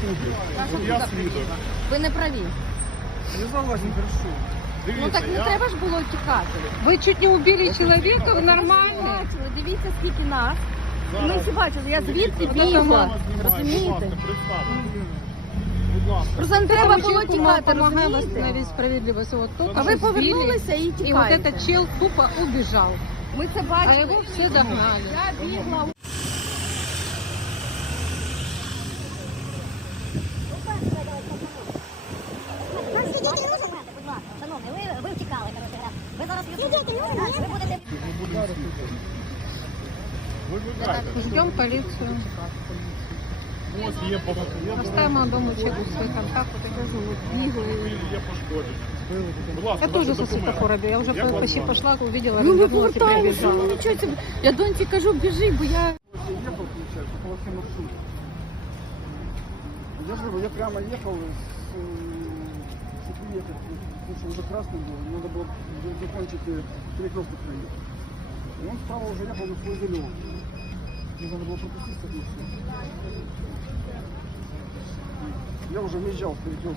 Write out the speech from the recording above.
публіка. Я свідок. Ви не праві. Я за не прошу. Дивіться, ну так не я... треба ж було тікати. Ви чуть не убили чоловіка, нормально. нормальні. Дивіться, скільки нас. Зараз. Ми всі бачили, я звідки бігла. Розумієте? Просто не треба було тікати, розумієте? справедливості. От тут А ви повернулися і тікаєте. І от цей чел тупо убіжав. Ми це бачили. А його все догнали. Я бігла. ласка, шановний, ви, ви втікали, коротше говоря. Ви зараз свідетель нужен? Ви будете... Викликайте. Ждем полицию. Ось є багато. Оставим молодому человеку свой контакт. Вот я живу, двигаю. Є пошкодження. Будь ласка, Я тоже ваші со документи. светофора. Я уже Як вас почти звати? пошла, увидела, Ну ми развернулась и повертаємося. прибежала. Ну нічого собі. Я доньці кажу, біжи, бо я ехал, получается, по всем маршрутам. Я живу, я прямо ехал, с, э, уехать, потому что уже красный был, надо было закончить э, перекресток проехать. И он справа уже ехал на свой зеленый. Мне надо было пропустить так все. Я уже въезжал в перекресток.